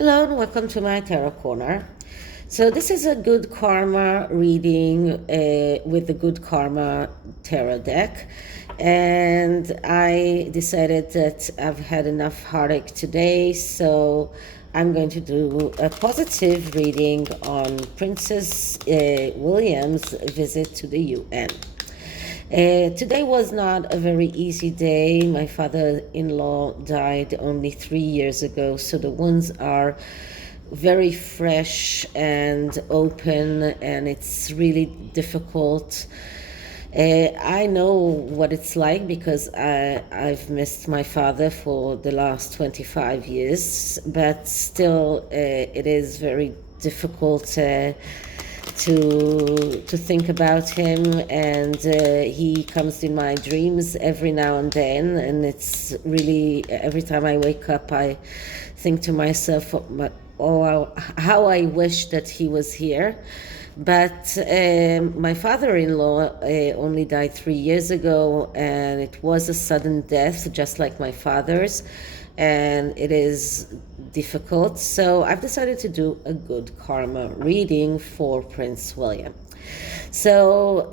Hello and welcome to my Tarot Corner. So this is a good karma reading with the good karma tarot deck, and I decided that I've had enough heartache today, so I'm going to do a positive reading on Princess William's visit to the UN. Today was not a very easy day. My father-in-law died only 3 years ago, so the wounds are very fresh and open, and it's really difficult. I know what it's like because I've missed my father for the last 25 years, but still it is very difficult to think about him, and he comes in my dreams every now and then, and it's really, every time I wake up I think to myself, oh, how I wish that he was here. But my father-in-law only died 3 years ago, and it was a sudden death, just like my father's, and it is difficult. So I've decided to do a good karma reading for Prince William. So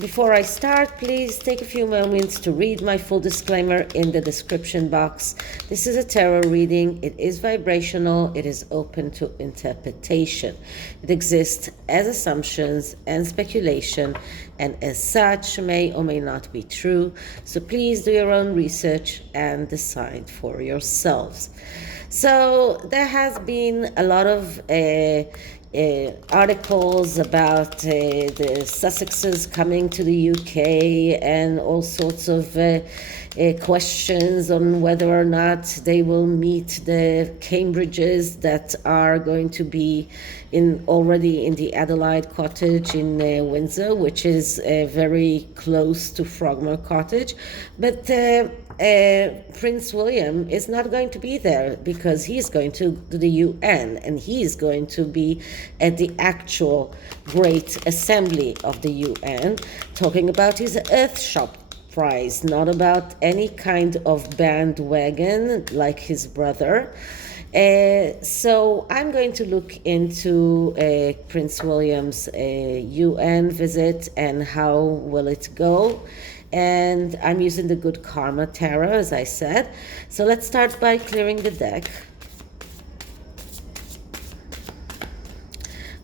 before I start, please take a few moments to read my full disclaimer in the description box. This is a tarot reading. It is vibrational. It is open to interpretation. It exists as assumptions and speculation, and as such may or may not be true. So please do your own research and decide for yourselves. So there has been a lot of articles about the Sussexes coming to the UK, and all sorts of questions on whether or not they will meet the Cambridges that are going to be already in the Adelaide Cottage in Windsor, which is very close to Frogmore Cottage. But Prince William is not going to be there because he's going to the UN, and he's going to be at the actual Great Assembly of the UN, talking about his Earthshot Prize, not about any kind of bandwagon like his brother. So I'm going to look into Prince William's UN visit and how will it go. And I'm using the Good Karma Tarot, as I said. So let's start by clearing the deck.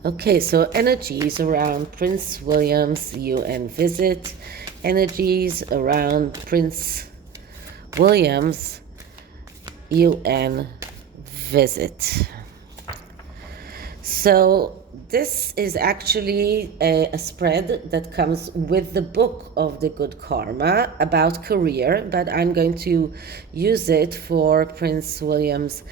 Okay, so energies around Prince William's UN visit. Energies around Prince William's UN visit. So this is actually a spread that comes with the book of the Good Karma about career, but I'm going to use it for Prince William's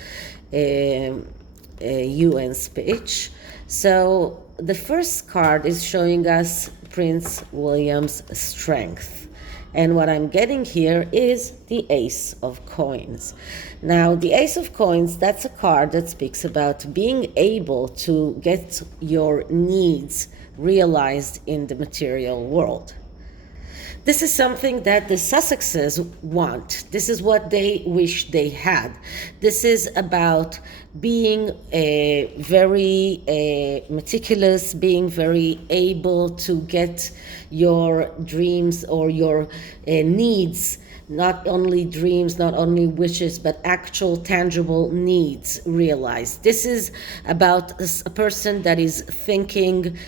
UN speech. So the first card is showing us Prince William's strength. And what I'm getting here is the Ace of Coins. Now, the Ace of Coins, that's a card that speaks about being able to get your needs realized in the material world. This is something that the Sussexes want. This is what they wish they had. This is about being very meticulous, being very able to get your dreams or your needs, not only dreams, not only wishes, but actual tangible needs realized. This is about a person that is thinking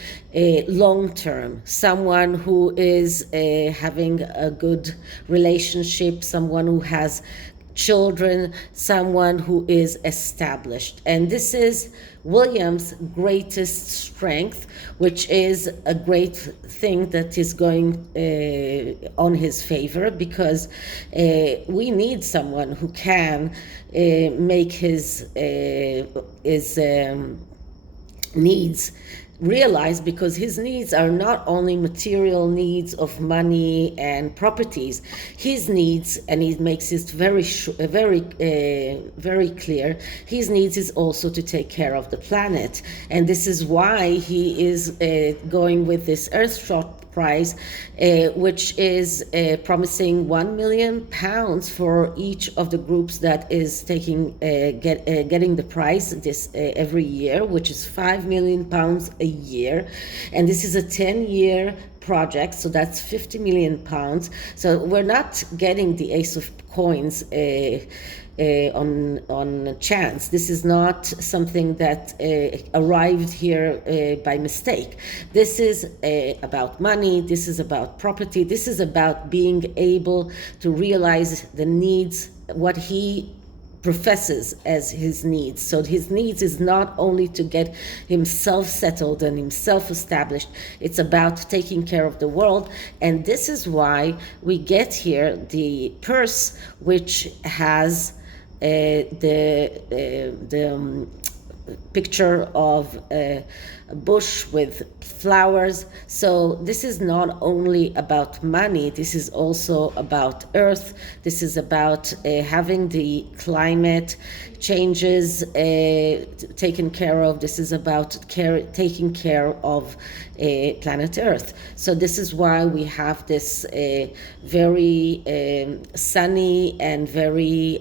long term, someone who is having a good relationship, someone who has children, someone who is established. And this is William's greatest strength, which is a great thing that is going on his favor, because we need someone who can make his needs realized, because his needs are not only material needs of money and properties. His needs, and he makes it very clear, his needs is also to take care of the planet. And this is why he is going with this Earthshot prize, which is promising £1 million for each of the groups that is getting the prize this every year, which is £5 million a year, and this is a 10-year project, so that's £50 million. So we're not getting the Ace of Coins on chance. This is not something that arrived here by mistake. This is about money, this is about property, this is about being able to realize the needs, what he professes as his needs. So his needs is not only to get himself settled and himself established, it's about taking care of the world. And this is why we get here the purse, which has the picture of a bush with flowers. So this is not only about money, this is also about earth, this is about having the climate changes taken care of, this is about taking care of planet earth. So this is why we have this very sunny and very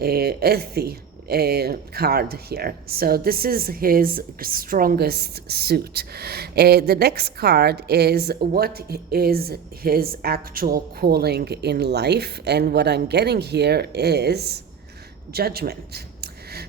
earthy card here. So this is his strongest suit. The next card is what is his actual calling in life, and what I'm getting here is Judgment.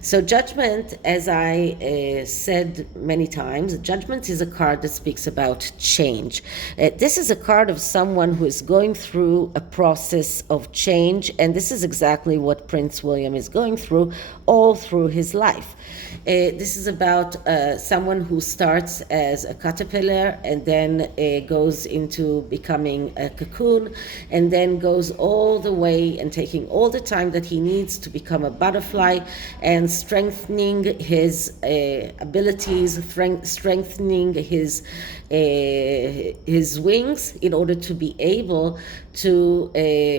So Judgment, as I said many times, Judgment is a card that speaks about change. This is a card of someone who is going through a process of change, and this is exactly what Prince William is going through all through his life. This is about someone who starts as a caterpillar and then goes into becoming a cocoon, and then goes all the way and taking all the time that he needs to become a butterfly, and strengthening his abilities, strengthening his wings in order to be able to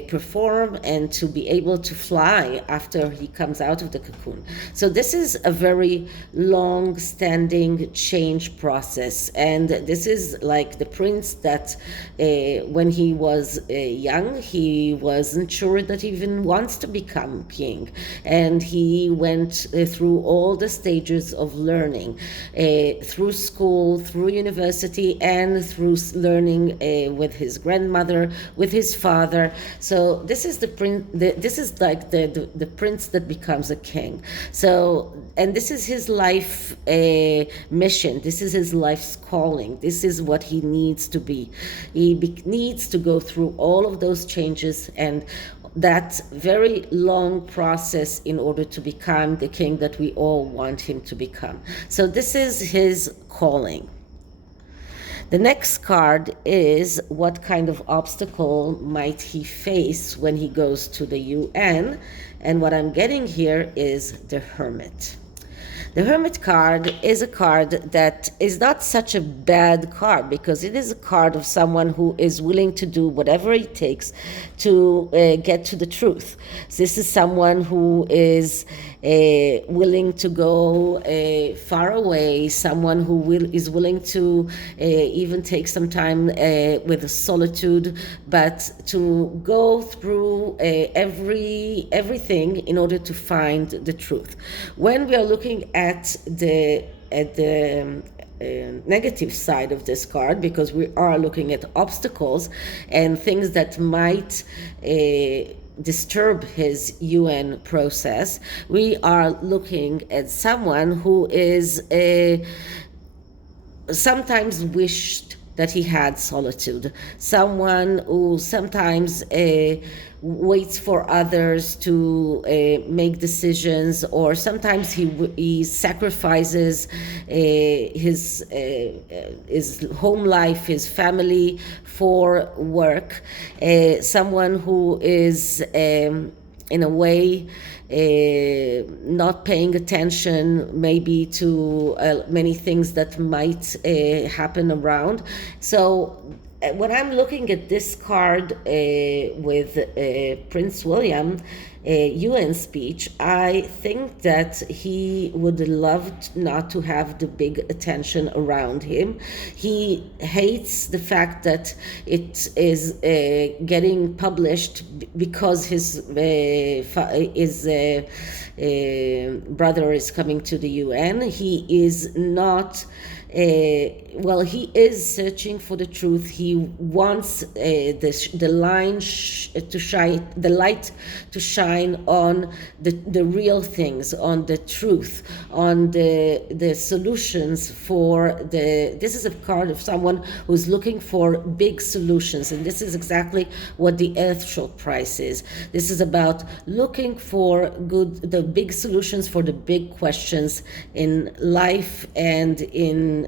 perform and to be able to fly after he comes out of the cocoon. So this is a very long-standing change process, and this is like the prince that when he was young, he wasn't sure that he even wants to become king, and he went through all the stages of learning, through school, through university, and through learning with his grandmother, with his father. So this is the prince. This is like the prince that becomes a king. So, and this is his life mission. This is his life's calling. This is what he needs to be. He needs to go through all of those changes and that very long process in order to become the king that we all want him to become. So this is his calling. The next card is what kind of obstacle might he face when he goes to the UN, and what I'm getting here is the Hermit. The Hermit card is a card that is not such a bad card, because it is a card of someone who is willing to do whatever it takes to get to the truth. This is someone who is willing to go far away, someone who is willing to even take some time with solitude, but to go through everything in order to find the truth. When we are looking at the negative side of this card, because we are looking at obstacles and things that might disturb his UN process, we are looking at someone who is sometimes wished that he had solitude, someone who sometimes waits for others to make decisions, or sometimes he sacrifices his home life, his family for work. Someone who is in a way not paying attention maybe to many things that might happen around. So when I'm looking at this card with Prince William, UN speech, I think that he would love not to have the big attention around him. He hates the fact that it is getting published because his brother is coming to the UN. He is not. He is searching for the truth. He wants the light to shine on the real things, on the truth, on the solutions for the. This is a card of someone who's looking for big solutions, and this is exactly what the Earthshot prize is. This is about looking for the big solutions for the big questions in life and in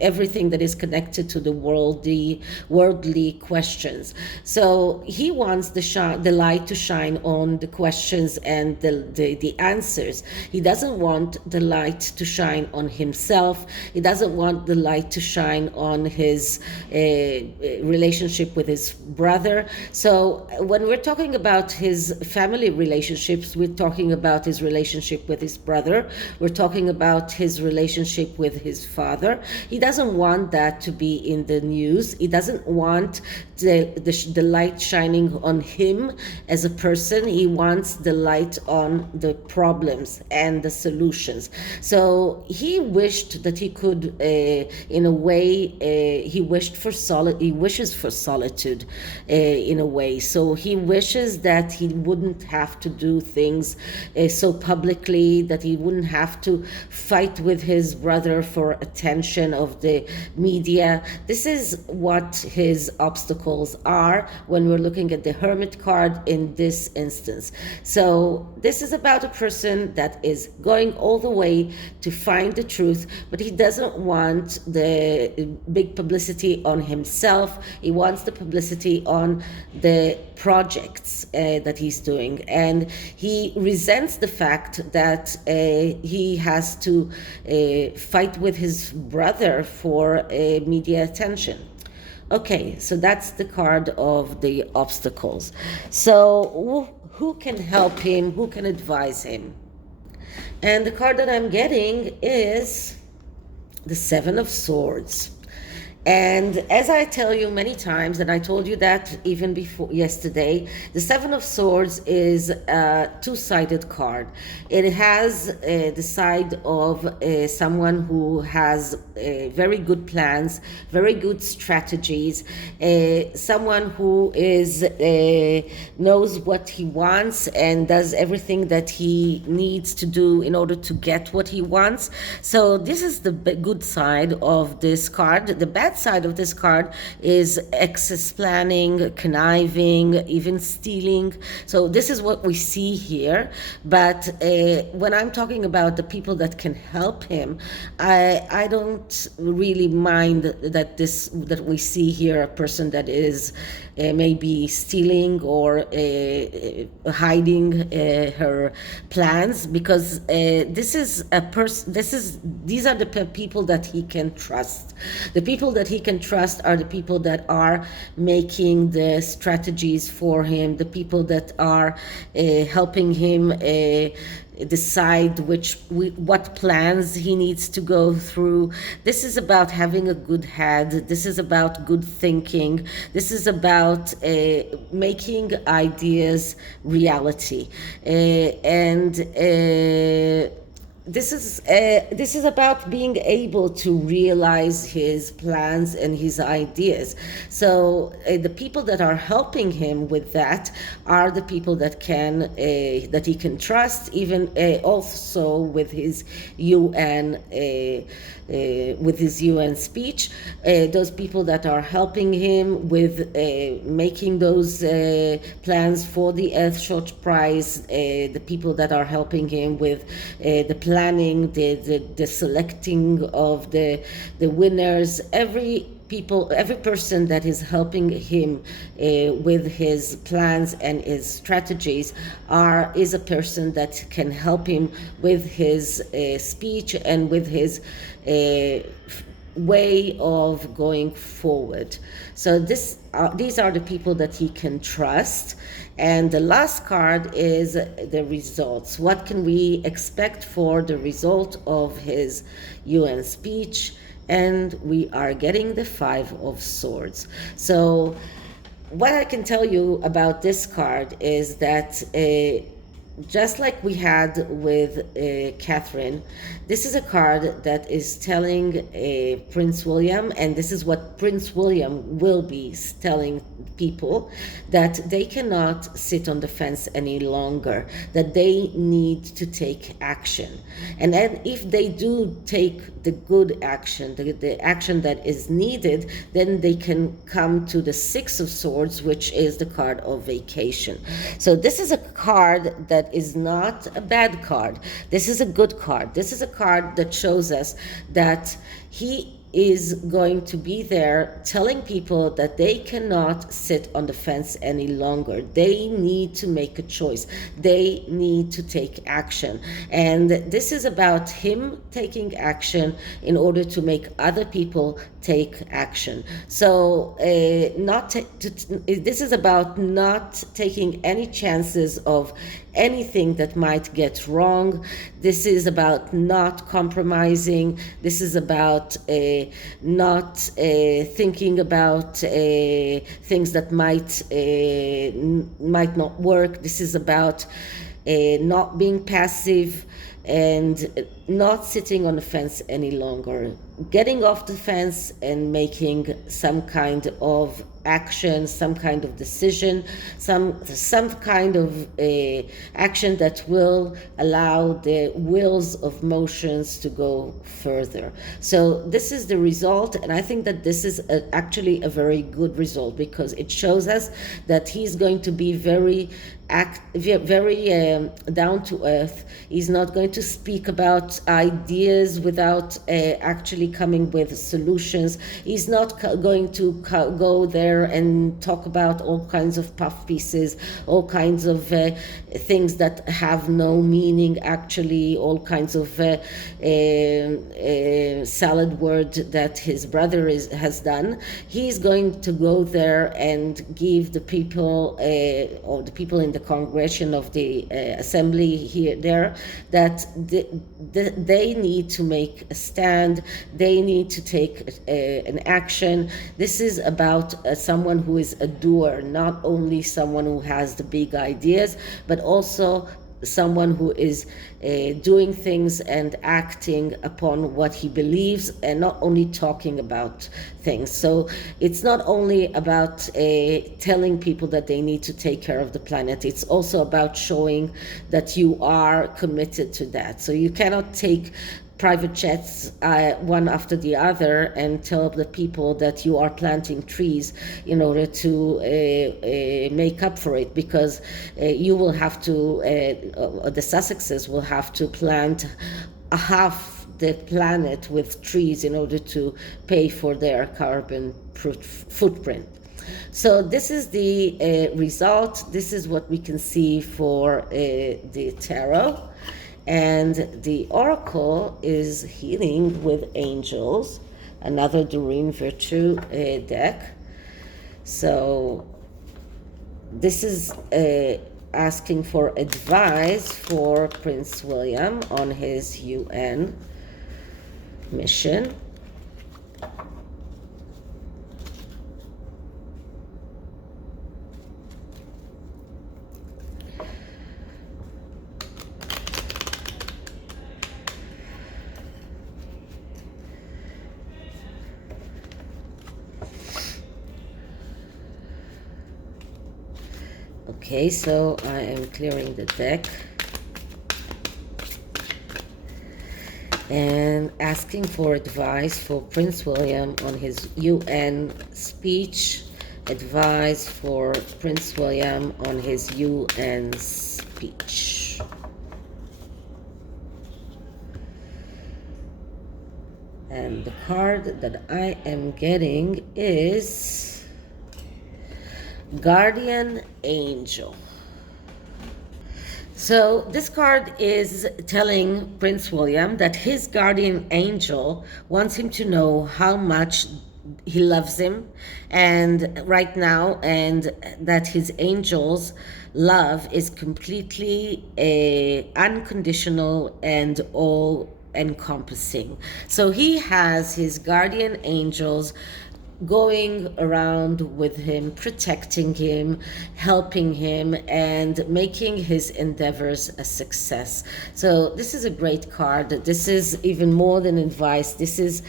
everything that is connected to the worldly questions. So he wants the light to shine on the questions and the answers. He doesn't want the light to shine on himself. He doesn't want the light to shine on his relationship with his brother. So when we're talking about his family relationships, we're talking about his relationship with his brother. We're talking about his relationship with his father. He doesn't want that to be in the news. He doesn't want the light shining on him as a person. He wants the light on the problems and the solutions. So he wished that he could, in a way, he wishes for solitude, in a way. So he wishes that he wouldn't have to do things so publicly, that he wouldn't have to fight with his brother for attention of the media. This is what his obstacles are when we're looking at the Hermit card in this instance. So this is about a person that is going all the way to find the truth, but he doesn't want the big publicity on himself. He wants the publicity on the projects that he's doing, and he resents the fact that he has to fight with his brother for media attention. Okay, so that's the card of the obstacles. So who can help him? Who can advise him? And the card that I'm getting is the Seven of Swords. And as I tell you many times, and I told you that even before yesterday, the Seven of Swords is a two-sided card. It has the side of someone who has very good plans, very good strategies, someone who knows what he wants and does everything that he needs to do in order to get what he wants. So this is the good side of this card. The bad side of this card is excess planning, conniving, even stealing. So this is what we see here. But when I'm talking about the people that can help him, I don't really mind that we see here a person that is maybe stealing or hiding her plans, because this is a person. These are the people that he can trust. The people that he can trust are the people that are making the strategies for him, the people that are helping him decide what plans he needs to go through. This is about having a good head. This is about good thinking. This is about making ideas reality. This is about being able to realize his plans and his ideas. So the people that are helping him with that are the people that he can trust, even also with his UN speech. Those people that are helping him with making those plans for the Earthshot prize, the people that are helping him with the planning, the selecting of the winners, every person that is helping him with his plans and his strategies is a person that can help him with his speech and with his way of going forward. So these are the people that he can trust. And the last card is the results. What can we expect for the result of his UN speech? And we are getting the Five of Swords. So what I can tell you about this card is that just like we had with Catherine, this is a card that is telling Prince William, and this is what Prince William will be telling people, that they cannot sit on the fence any longer, that they need to take action. And then if they do take the good action, the action that is needed, then they can come to the Six of Swords, which is the card of vacation. So this is a card that is not a bad card. This is a good card. This is a card that shows us that he is going to be there telling people that they cannot sit on the fence any longer. They need to make a choice. They need to take action. And this is about him taking action in order to make other people take action. So this is about not taking any chances of anything that might get wrong. This is about not compromising. This is about not thinking about things that might not work. This is about not being passive and not sitting on the fence any longer. Getting off the fence and making some kind of action, some kind of decision, some kind of action that will allow the wheels of motions to go further. So this is the result, and I think that this is actually a very good result, because it shows us that he's going to be very down to earth. He's not going to speak about ideas without actually coming with solutions. He's not going to go there and talk about all kinds of puff pieces, all kinds of things that have no meaning actually, all kinds of salad word that his brother has done. He's going to go there and give the people or the people in the congregation of the assembly there that they need to make a stand. They need to take an action. This is about someone who is a doer, not only someone who has the big ideas, but also someone who is doing things and acting upon what he believes, and not only talking about things. So it's not only about telling people that they need to take care of the planet. It's also about showing that you are committed to that. So you cannot take private jets one after the other and tell the people that you are planting trees in order to make up for it, because you will have to, the Sussexes will have to plant half the planet with trees in order to pay for their carbon footprint. So this is the result. This is what we can see for the tarot. And the oracle is healing with angels, another Doreen Virtue deck. So this is asking for advice for Prince William on his UN mission. Okay, so I am clearing the deck and asking for advice for Prince William on his UN speech. Advice for Prince William on his UN speech. And the card that I am getting is Guardian Angel. So this card is telling Prince William that his guardian angel wants him to know how much he loves him and right now, and that his angel's love is completely unconditional and all encompassing. So he has his guardian angels going around with him, protecting him, helping him, and making his endeavors a success. So this is a great card. This is even more than advice. This is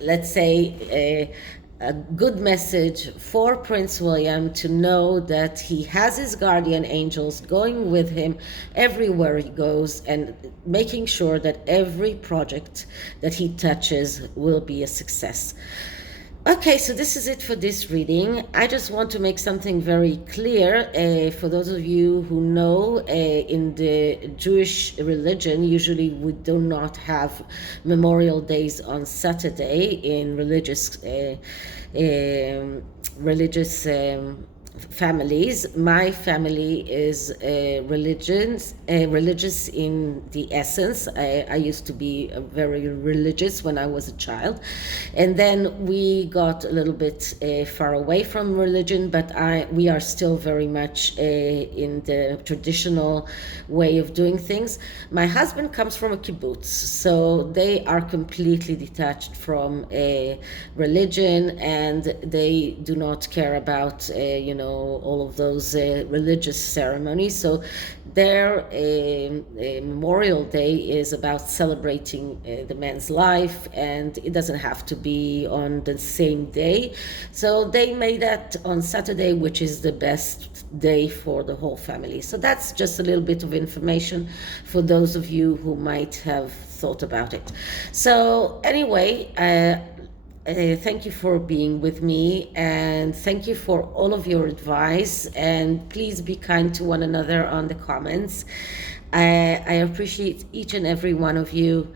let's say a good message for Prince William to know that he has his guardian angels going with him everywhere he goes and making sure that every project that he touches will be a success. Okay, so this is it for this reading. I just want to make something very clear for those of you who know in the Jewish religion, usually we do not have Memorial Days on Saturday in religious families. My family is religious in the essence. I used to be very religious when I was a child, and then we got a little bit far away from religion, but we are still very much in the traditional way of doing things. My husband comes from a kibbutz, so they are completely detached from religion, and they do not care about all of those religious ceremonies. So their Memorial Day is about celebrating the man's life, and it doesn't have to be on the same day. So they made that on Saturday, which is the best day for the whole family. So that's just a little bit of information for those of you who might have thought about it. So anyway, thank you for being with me, and thank you for all of your advice, and please be kind to one another on the comments. I appreciate each and every one of you.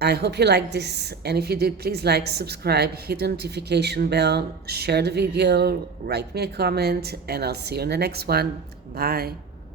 I hope you liked this, and if you did, please like, subscribe, hit the notification bell, share the video, write me a comment, and I'll see you in the next one. Bye.